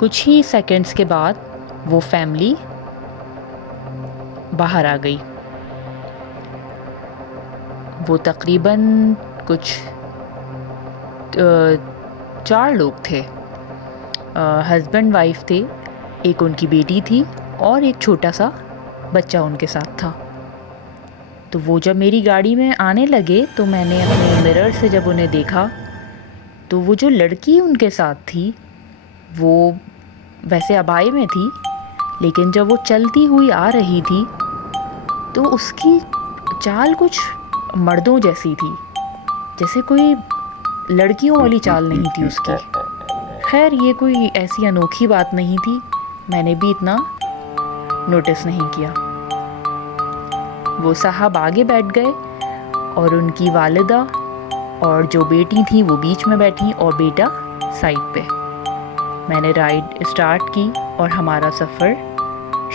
کچھ ہی سیکنڈز کے بعد وہ فیملی باہر آ گئی. وہ تقریباً کچھ 4 لوگ تھے. ہسبینڈ وائف تھے, ایک ان کی بیٹی تھی اور ایک چھوٹا سا بچہ ان کے ساتھ تھا. تو وہ جب میری گاڑی میں آنے لگے تو میں نے اپنے مرر سے جب انہیں دیکھا تو وہ جو لڑکی ان کے ساتھ تھی وہ ویسے ابائی میں تھی, لیکن جب وہ چلتی ہوئی آ رہی تھی تو اس کی چال کچھ مردوں جیسی تھی, جیسے کوئی لڑکیوں والی چال نہیں تھی اس کی. خیر یہ کوئی ایسی انوکھی بات نہیں تھی, میں نے بھی اتنا نوٹس نہیں کیا. وہ صاحب آگے بیٹھ گئے اور ان کی والدہ اور جو بیٹی تھیں وہ بیچ میں بیٹھیں اور بیٹا سائڈ پہ. میں نے رائڈ اسٹارٹ کی اور ہمارا سفر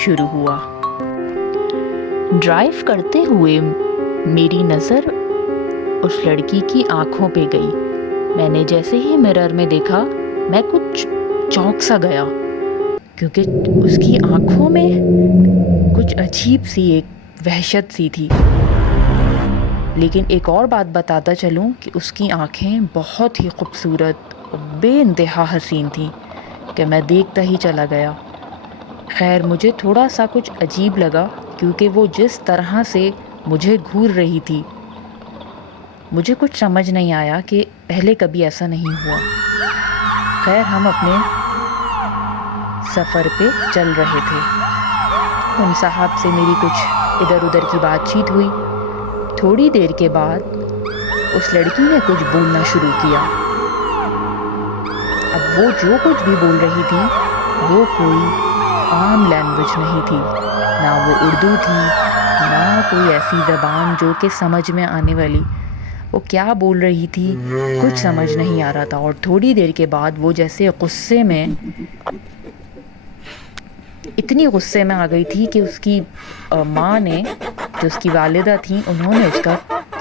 شروع ہوا. ڈرائیو کرتے ہوئے میری نظر اس لڑکی کی آنکھوں پہ گئی. میں نے جیسے ہی مرر میں دیکھا میں کچھ چونک سا گیا, کیونکہ اس کی آنکھوں میں کچھ عجیب سی ایک وحشت سی تھی. لیکن ایک اور بات بتاتا چلوں کہ اس کی آنکھیں بہت ہی خوبصورت اور بے انتہا حسین تھیں کہ میں دیکھتا ہی چلا گیا. خیر مجھے تھوڑا سا کچھ عجیب لگا, کیونکہ وہ جس طرح سے مجھے گھور رہی تھی مجھے کچھ سمجھ نہیں آیا کہ پہلے کبھی ایسا نہیں ہوا. خیر ہم اپنے سفر پہ چل رہے تھے. ان صاحب سے میری کچھ ادھر ادھر کی بات چیت ہوئی. تھوڑی دیر کے بعد اس لڑکی نے کچھ بولنا شروع کیا. اب وہ جو کچھ بھی بول رہی تھی وہ کوئی عام لینگویج نہیں تھی, نہ وہ اردو تھی نہ کوئی ایسی زبان جو کہ سمجھ میں آنے والی. وہ کیا بول رہی تھی کچھ سمجھ نہیں آ رہا تھا. اور تھوڑی دیر کے بعد وہ جیسے غصے میں اتنی غصے میں آ گئی تھی کہ اس کی ماں نے, جو اس کی والدہ تھیں, انہوں نے اس کا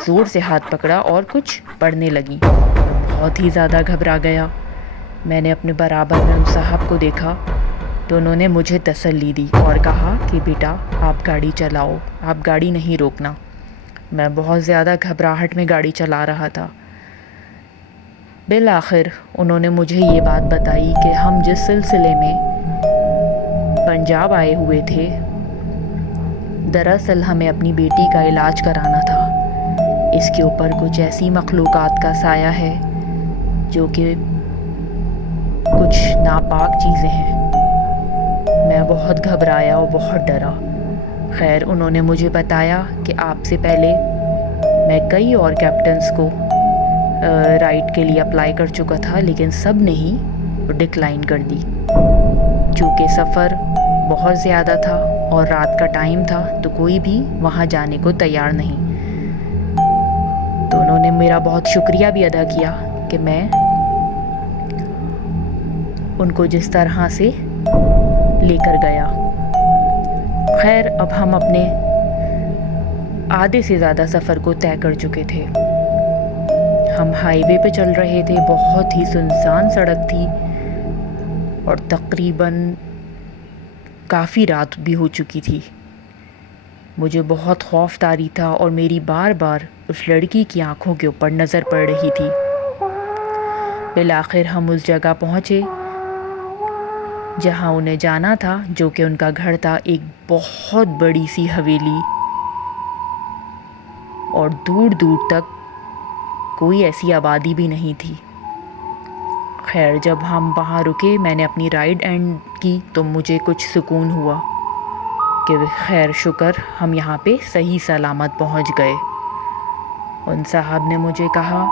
زور سے ہاتھ پکڑا اور کچھ پڑھنے لگیں. بہت ہی زیادہ گھبرا گیا. میں نے اپنے برابر میں ان صاحب کو دیکھا تو انہوں نے مجھے تسلی دی اور کہا کہ بیٹا آپ گاڑی چلاؤ, آپ گاڑی نہیں روکنا. میں بہت زیادہ گھبراہٹ میں گاڑی چلا رہا تھا. بالآخر انہوں نے مجھے یہ بات بتائی کہ ہم جس سلسلے میں پنجاب آئے ہوئے تھے دراصل ہمیں اپنی بیٹی کا علاج کرانا تھا. اس کے اوپر کچھ ایسی مخلوقات کا سایہ ہے جو کہ کچھ ناپاک چیزیں ہیں. میں بہت گھبرایا اور بہت ڈرا. خیر انہوں نے مجھے بتایا کہ آپ سے پہلے میں کئی اور کیپٹنز کو رائڈ کے لیے اپلائی کر چکا تھا, لیکن سب نے ہی ڈکلائن کر دی. چونکہ سفر بہت زیادہ تھا اور رات کا ٹائم تھا تو کوئی بھی وہاں جانے کو تیار نہیں. تو انہوں نے میرا بہت شکریہ بھی ادا کیا کہ میں ان کو جس طرح سے لے کر گیا. خیر اب ہم اپنے آدھے سے زیادہ سفر کو طے کر چکے تھے. ہم ہائی وے پہ چل رہے تھے. بہت ہی سنسان سڑک تھی اور تقریباً کافی رات بھی ہو چکی تھی. مجھے بہت خوف طاری تھا اور میری بار بار اس لڑکی کی آنکھوں کے اوپر نظر پڑ رہی تھی. بالآخر ہم اس جگہ پہنچے جہاں انہیں جانا تھا, جو کہ ان کا گھر تھا. ایک بہت بڑی سی حویلی اور دور دور تک کوئی ایسی آبادی بھی نہیں تھی. خیر جب ہم وہاں رکے میں نے اپنی رائڈ اینڈ کی تو مجھے کچھ سکون ہوا کہ خیر شکر ہم یہاں پہ صحیح سلامت پہنچ گئے. ان صاحب نے مجھے کہا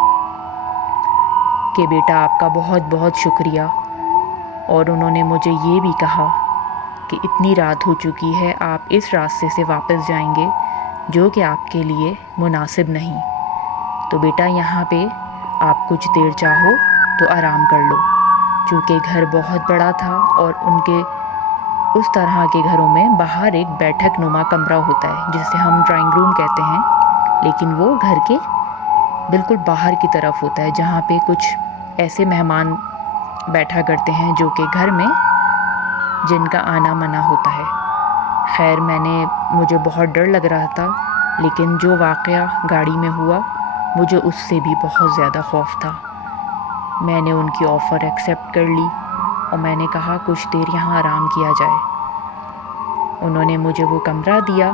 کہ بیٹا آپ کا بہت بہت شکریہ, اور انہوں نے مجھے یہ بھی کہا کہ اتنی رات ہو چکی ہے, آپ اس راستے سے واپس جائیں گے جو کہ آپ کے لیے مناسب نہیں, تو بیٹا یہاں پہ آپ کچھ دیر چاہو تو آرام کر لو. چونکہ گھر بہت بڑا تھا اور ان کے اس طرح کے گھروں میں باہر ایک بیٹھک نما کمرہ ہوتا ہے جسے ہم ڈرائنگ روم کہتے ہیں, لیکن وہ گھر کے بالکل باہر کی طرف ہوتا ہے جہاں پہ کچھ ایسے مہمان بیٹھا کرتے ہیں جو کہ گھر میں جن کا آنا منع ہوتا ہے۔ خیر مجھے بہت ڈر لگ رہا تھا، لیکن جو واقعہ گاڑی میں ہوا مجھے اس سے بھی بہت زیادہ خوف تھا۔ میں نے ان کی آفر ایکسیپٹ کر لی اور میں نے کہا کچھ دیر یہاں آرام کیا جائے۔ انہوں نے مجھے وہ کمرہ دیا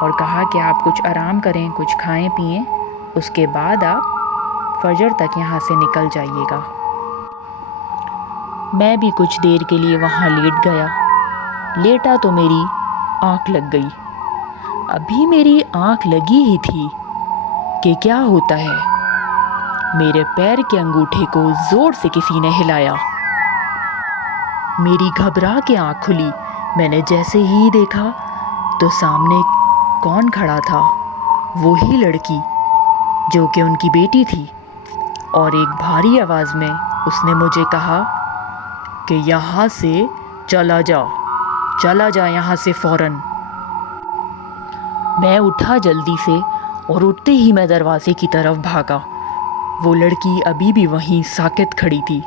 اور کہا کہ آپ کچھ آرام کریں، کچھ کھائیں پئیں، اس کے بعد آپ فجر تک یہاں سے نکل جائیے گا۔ میں بھی کچھ دیر کے لیے وہاں لیٹ گیا۔ لیٹا تو میری آنکھ لگ گئی۔ ابھی میری آنکھ لگی ہی تھی کہ کیا ہوتا ہے، میرے پیر کے انگوٹھے کو زور سے کسی نے ہلایا۔ میری گھبرا کے آنکھ کھلی۔ میں نے جیسے ہی دیکھا تو سامنے کون کھڑا تھا؟ وہی لڑکی جو کہ ان کی بیٹی تھی، اور ایک بھاری آواز میں اس نے مجھے کہا کہ یہاں سے چلا جا یہاں سے فوراً۔ میں اٹھا جلدی سے اور اٹھتے ہی میں دروازے کی طرف بھاگا۔ وہ لڑکی ابھی بھی وہیں ساکت کھڑی تھی۔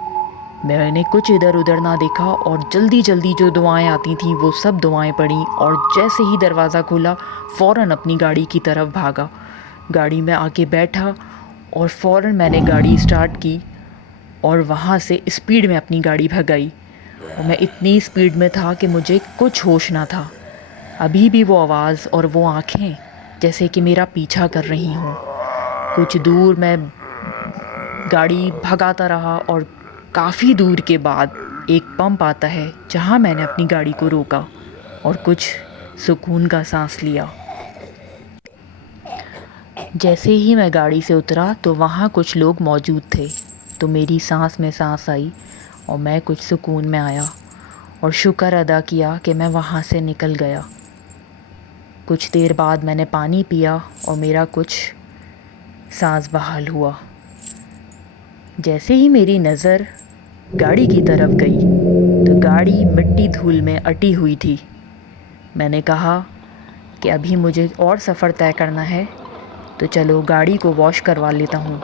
میں نے کچھ ادھر ادھر نہ دیکھا اور جلدی جو دعائیں آتی تھیں وہ سب دعائیں پڑھیں، اور جیسے ہی دروازہ کھولا فوراً اپنی گاڑی کی طرف بھاگا۔ گاڑی میں آ کے بیٹھا اور فوراً میں نے گاڑی اسٹارٹ کی اور وہاں سے اسپیڈ میں اپنی گاڑی بھگائی۔ اور میں اتنی اسپیڈ میں تھا کہ مجھے کچھ ہوش نہ تھا۔ ابھی بھی وہ آواز اور وہ آنکھیں جیسے کہ میرا پیچھا کر رہی ہوں۔ کچھ دور میں گاڑی بھگاتا رہا اور کافی دور کے بعد ایک پمپ آتا ہے جہاں میں نے اپنی گاڑی کو روکا اور کچھ سکون کا سانس لیا۔ جیسے ہی میں گاڑی سے اترا تو وہاں کچھ لوگ موجود تھے، تو میری سانس میں سانس آئی اور میں کچھ سکون میں آیا اور شکر ادا کیا کہ میں وہاں سے نکل گیا۔ کچھ دیر بعد میں نے پانی پیا اور میرا کچھ سانس بحال ہوا۔ جیسے ہی میری نظر گاڑی کی طرف گئی تو گاڑی مٹی دھول میں اٹی ہوئی تھی۔ میں نے کہا کہ ابھی مجھے اور سفر طے کرنا ہے، تو چلو گاڑی کو واش کروا لیتا ہوں۔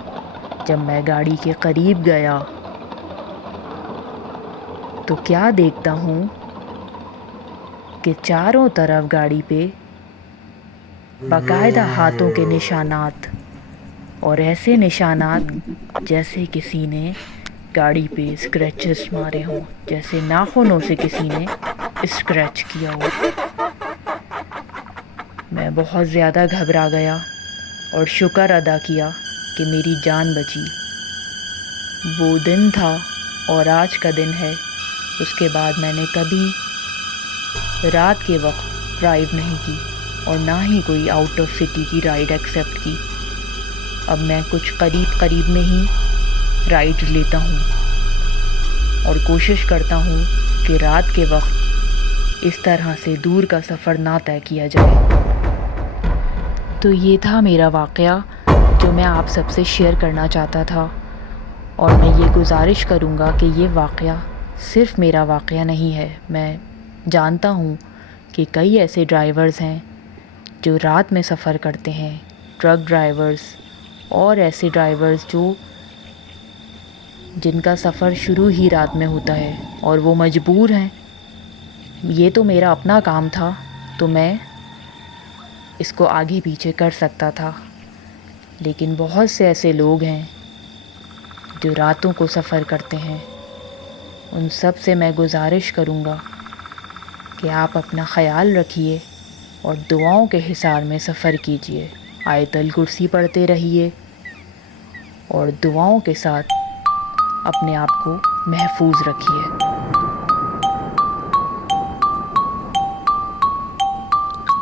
جب میں گاڑی کے قریب گیا تو کیا دیکھتا ہوں کہ چاروں طرف گاڑی پہ باقاعدہ ہاتھوں کے نشانات، اور ایسے نشانات جیسے کسی نے گاڑی پہ اسکریچز مارے ہوں، جیسے ناخنوں سے کسی نے اسکریچ کیا ہو۔ میں بہت زیادہ گھبرا گیا اور شکر ادا کیا کہ میری جان بچی۔ وہ دن تھا اور آج کا دن ہے، اس کے بعد میں نے کبھی رات کے وقت ڈرائیو نہیں کی اور نہ ہی کوئی آؤٹ آف سٹی کی رائڈ ایکسیپٹ کی۔ اب میں کچھ قریب میں ہی رائڈ لیتا ہوں اور کوشش کرتا ہوں کہ رات کے وقت اس طرح سے دور کا سفر نہ طے کیا جائے۔ تو یہ تھا میرا واقعہ جو میں آپ سب سے شیئر کرنا چاہتا تھا، اور میں یہ گزارش کروں گا کہ یہ واقعہ صرف میرا واقعہ نہیں ہے۔ میں جانتا ہوں کہ کئی ایسے ڈرائیورز ہیں جو رات میں سفر کرتے ہیں، ٹرک ڈرائیورز اور ایسے ڈرائیورز جن کا سفر شروع ہی رات میں ہوتا ہے اور وہ مجبور ہیں۔ یہ تو میرا اپنا کام تھا تو میں اس کو آگے پیچھے کر سکتا تھا، لیکن بہت سے ایسے لوگ ہیں جو راتوں کو سفر کرتے ہیں۔ ان سب سے میں گزارش کروں گا کہ آپ اپنا خیال رکھیے اور دعاؤں کے حصار میں سفر کیجیے، آیت الکرسی پڑھتے رہیے اور دعاؤں کے ساتھ اپنے آپ کو محفوظ رکھیے۔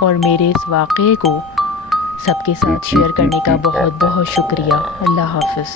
اور میرے اس واقعے کو سب کے ساتھ شیئر کرنے کا بہت بہت شکریہ۔ اللہ حافظ۔